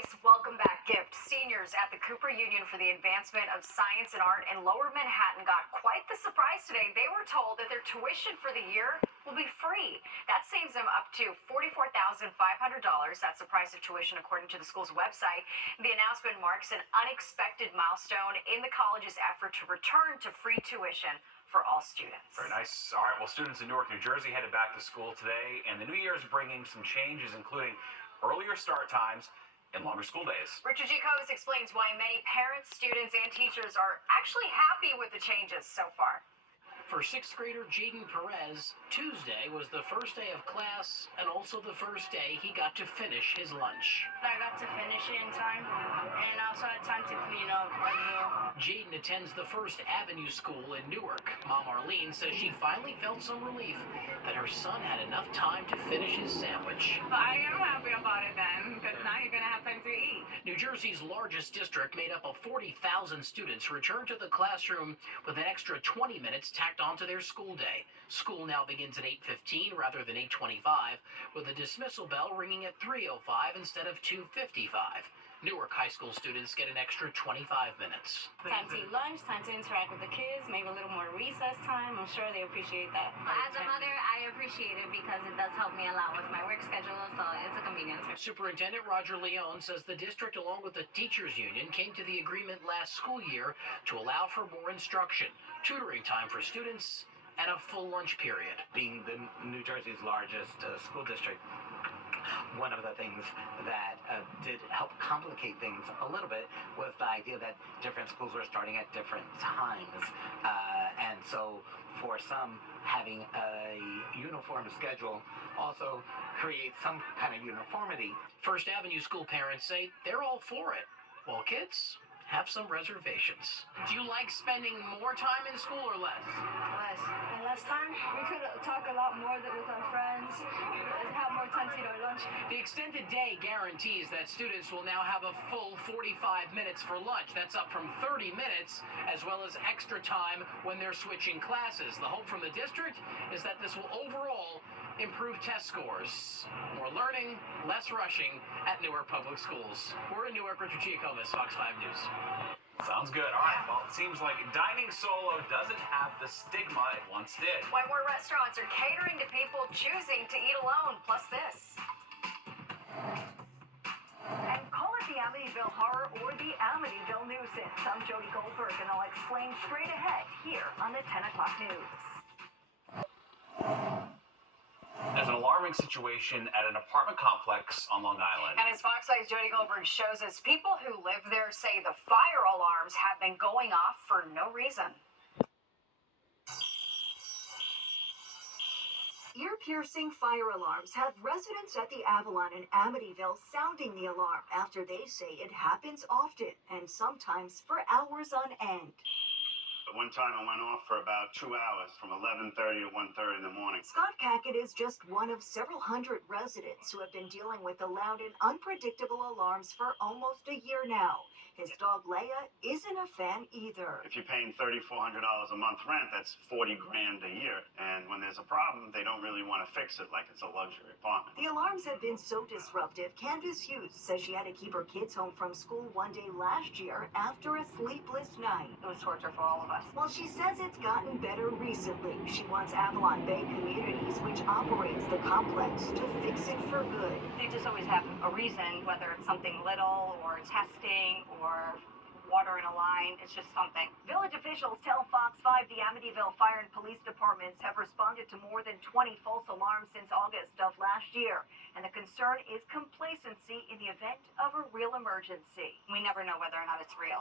nice welcome back gift. Seniors at the Cooper Union for the Advancement of Science and Art in Lower Manhattan got quite the surprise today. They were told that their tuition for the year will be free. That saves them up to $44,500. That's the price of tuition according to the school's website. The announcement marks an unexpected milestone in the college's effort to return to free tuition for all students. Very nice. All right, well, students in Newark, New Jersey headed back to school today, and the new year is bringing some changes, including earlier start times and longer school days. Richard G. Coase explains why many parents, students, and teachers are actually happy with the changes so far. For sixth grader Jaden Perez, Tuesday was the first day of class and also the first day he got to finish his lunch. I got to finish it in time and also had time to clean up as well. Jaden attends the First Avenue School in Newark. Mom Arlene says she finally felt some relief that her son had enough time to finish his sandwich. I am happy about it then, because now you're going to have time to eat. New Jersey's largest district, made up of 40,000 students, returned to the classroom with an extra 20 minutes tacked onto their school day. School now begins at 8:15 rather than 8:25, with a dismissal bell ringing at 3:05 instead of 2:55. Newark high school students get an extra 25 minutes. Time to eat lunch, time to interact with the kids, maybe a little more recess time. I'm sure they appreciate that. As a mother, I appreciate it because it does help me a lot with my work schedule, so it's a convenience. Superintendent Roger Leone says the district, along with the teachers union, came to the agreement last school year to allow for more instruction, tutoring time for students, and a full lunch period. Being the New Jersey's largest school district, one of the things that did help complicate things a little bit was the idea that different schools were starting at different times. And so for some, having a uniform schedule also creates some kind of uniformity. First Avenue school parents say they're all for it, while kids have some reservations. Do you like spending more time in school or less? Less. And last time, we could talk a lot more with our friends, have more time to eat our lunch. The extended day guarantees that students will now have a full 45 minutes for lunch. That's up from 30 minutes, as well as extra time when they're switching classes. The hope from the district is that this will overall improve test scores. More learning, less rushing at Newark Public Schools. We're in Newark. Richard G. Coase, Fox 5 News. Sounds good. All right, well, it seems like dining solo doesn't have the stigma it once did. Why more restaurants are catering to people choosing to eat alone. Plus this. And call it the Amityville Horror or the Amityville Nuisance. I'm Jody Goldberg, and I'll explain straight ahead here on the 10 o'clock news. There's an alarming situation at an apartment complex on Long Island. And as Fox 5's Jody Goldberg shows us, people who live there say the fire alarms have been going off for no reason. Ear-piercing fire alarms have residents at the Avalon in Amityville sounding the alarm after they say it happens often and sometimes for hours on end. One time it went off for about 2 hours, from 11:30 to 1:30 in the morning. Scott Cackett is just one of several hundred residents who have been dealing with the loud and unpredictable alarms for almost a year now. His dog Leia isn't a fan either. If you're paying $3,400 a month rent, that's $40 grand a year. And when there's a problem, they don't really want to fix it like it's a luxury apartment. The alarms have been so disruptive, Candace Hughes says she had to keep her kids home from school one day last year after a sleepless night. It was torture for all of us. Well, she says it's gotten better recently. She wants Avalon Bay Communities, which operates the complex, to fix it for good. They just always have a reason, whether it's something little or testing or water in a line. It's just something. Village officials tell Fox 5 the Amityville Fire and Police Departments have responded to more than 20 false alarms since August of last year. And the concern is complacency in the event of a real emergency. We never know whether or not it's real.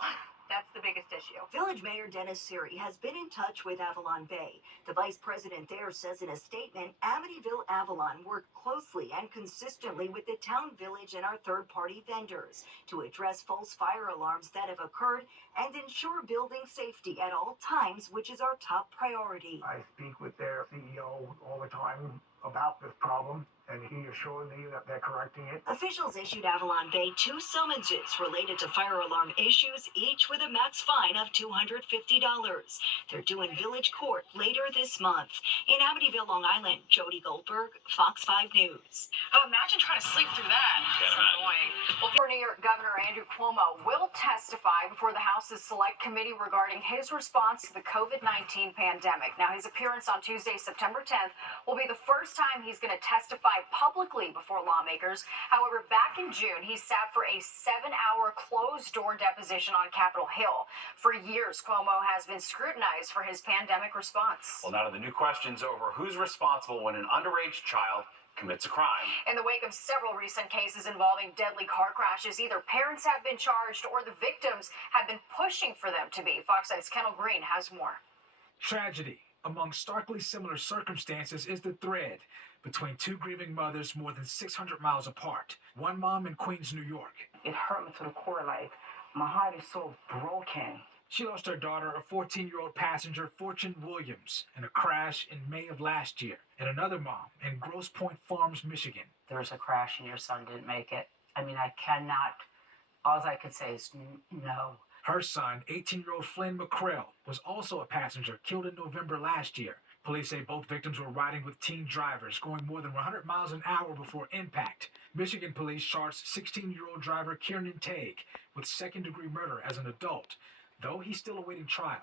That's the biggest issue. Village Mayor Dennis Siri has been in touch with Avalon Bay. The vice president there says in a statement, Amityville Avalon worked closely and consistently with the town, village, and our third-party vendors to address false fire alarms that have occurred and ensure building safety at all times, which is our top priority. I speak with their CEO all the time, about this problem, and he assured me that they're correcting it. Officials issued Avalon Bay 2 summonses related to fire alarm issues, each with a max fine of $250. They're due in Village Court later this month. In Amityville, Long Island, Jody Goldberg, Fox 5 News. Oh, imagine trying to sleep through that. It's annoying. Well, former New York Governor Andrew Cuomo will testify before the House's Select Committee regarding his response to the COVID-19 pandemic. Now, his appearance on Tuesday, September 10th, will be the first time he's going to testify publicly before lawmakers. However, back in June, he sat for a 7-hour closed-door deposition on Capitol Hill. For years, Cuomo has been scrutinized for his pandemic response. Well, now to the new questions over who's responsible when an underage child commits a crime. In the wake of several recent cases involving deadly car crashes, either parents have been charged or the victims have been pushing for them to be. Fox 8's Kendall Green has more. Tragedy among starkly similar circumstances is the thread between two grieving mothers more than 600 miles apart. One mom in Queens, New York. It hurt me to the core. Like, my heart is so broken. She lost her daughter, a 14-year-old passenger, Fortune Williams, in a crash in May of last year. And another mom in Grosse Pointe Farms, Michigan. There was a crash and your son didn't make it. I mean, I cannot. All I could say is no. Her son, 18-year-old Flynn McCrell, was also a passenger, killed in November last year. Police say both victims were riding with teen drivers, going more than 100 miles an hour before impact. Michigan police charged 16-year-old driver Kiernan Tague with second-degree murder as an adult, though he's still awaiting trial.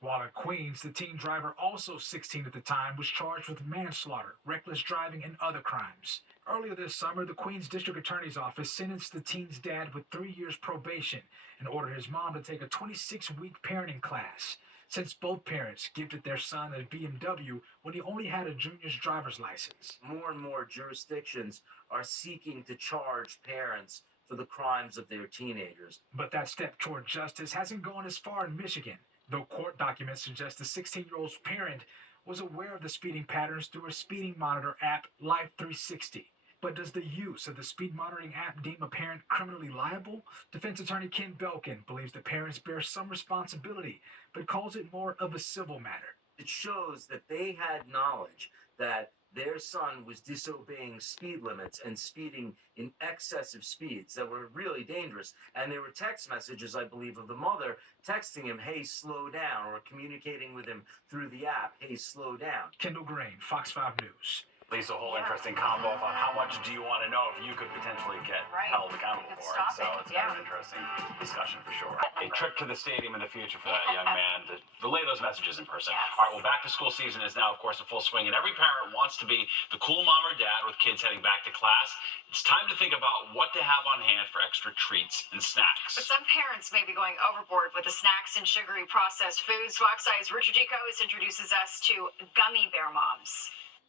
While in Queens, the teen driver, also 16 at the time, was charged with manslaughter, reckless driving, and other crimes. Earlier this summer, the Queens District Attorney's Office sentenced the teen's dad with 3 years probation and ordered his mom to take a 26-week parenting class, since both parents gifted their son a BMW when he only had a junior's driver's license. More and more jurisdictions are seeking to charge parents for the crimes of their teenagers. But that step toward justice hasn't gone as far in Michigan, though court documents suggest the 16-year-old's parent was aware of the speeding patterns through a speeding monitor app, Life 360. But does the use of the speed monitoring app deem a parent criminally liable? Defense attorney Ken Belkin believes that parents bear some responsibility, but calls it more of a civil matter. It shows that they had knowledge that their son was disobeying speed limits and speeding in excessive speeds that were really dangerous. And there were text messages, I believe, of the mother texting him, hey, slow down, or communicating with him through the app, hey, slow down. Kendall Green, Fox 5 News. Lisa, a whole interesting combo on how much do you want to know if you could potentially get held accountable for it. So it's kind of an interesting discussion for sure. A trip to the stadium in the future for that young man to relay those messages in person. All right, well, back to school season is now, of course, in full swing, and every parent wants to be the cool mom or dad with kids heading back to class. It's time to think about what to have on hand for extra treats and snacks. But some parents may be going overboard with the snacks and sugary processed foods. Fox 8's Richard G. Coase introduces us to Gummy Bear Moms.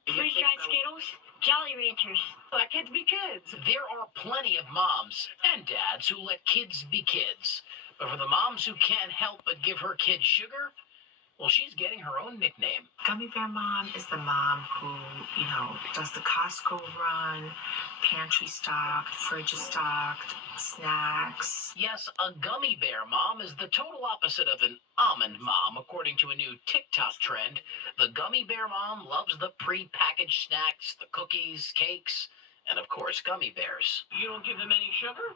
Freeze-dried Skittles, Jolly Ranchers. Let kids be kids. There are plenty of moms and dads who let kids be kids. But for the moms who can't help but give her kids sugar, well, she's getting her own nickname. Gummy Bear Mom is the mom who, does the Costco run, pantry stocked, fridge stocked, snacks. Yes, a gummy bear mom is the total opposite of an almond mom, according to a new TikTok trend. The gummy bear mom loves the pre-packaged snacks, the cookies, cakes, and of course, gummy bears. You don't give them any sugar?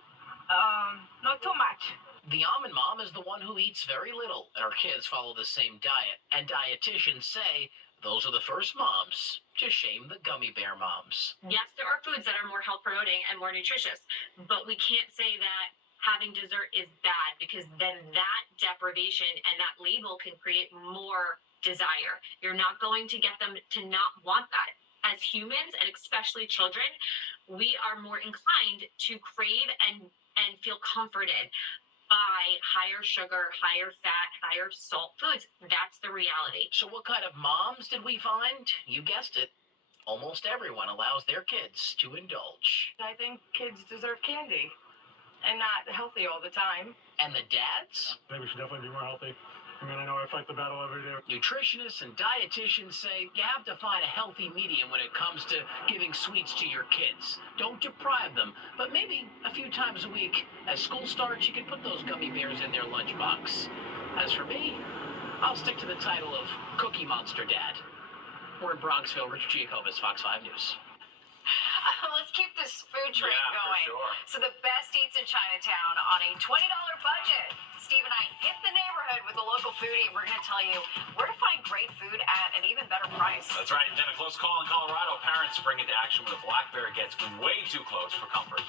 Not too much. The almond mom is the one who eats very little, and her kids follow the same diet. And dietitians say those are the first moms to shame the gummy bear moms. Yes, there are foods that are more health promoting and more nutritious, but we can't say that having dessert is bad, because then that deprivation and that label can create more desire. You're not going to get them to not want that. As humans, and especially children, we are more inclined to crave and feel comforted by higher sugar, higher fat, higher salt foods. That's the reality. So what kind of moms did we find? You guessed it. Almost everyone allows their kids to indulge. I think kids deserve candy and not healthy all the time. And the dads? I think we should definitely be more healthy. I mean, I know I fight the battle every day. Nutritionists and dietitians say you have to find a healthy medium when it comes to giving sweets to your kids. Don't deprive them, but maybe a few times a week. As school starts, you can put those gummy bears in their lunchbox. As for me, I'll stick to the title of Cookie Monster Dad. We're in Bronxville. Richard Giacobas, Fox 5 News. Let's keep this food train Yeah, for going. sure. So the best eats in Chinatown on a $20 budget. Steve and I hit the neighborhood with a local foodie. We're going to tell you where to find great food at an even better price. That's right. Then a close call in Colorado. Parents spring into action when a black bear gets way too close for comfort.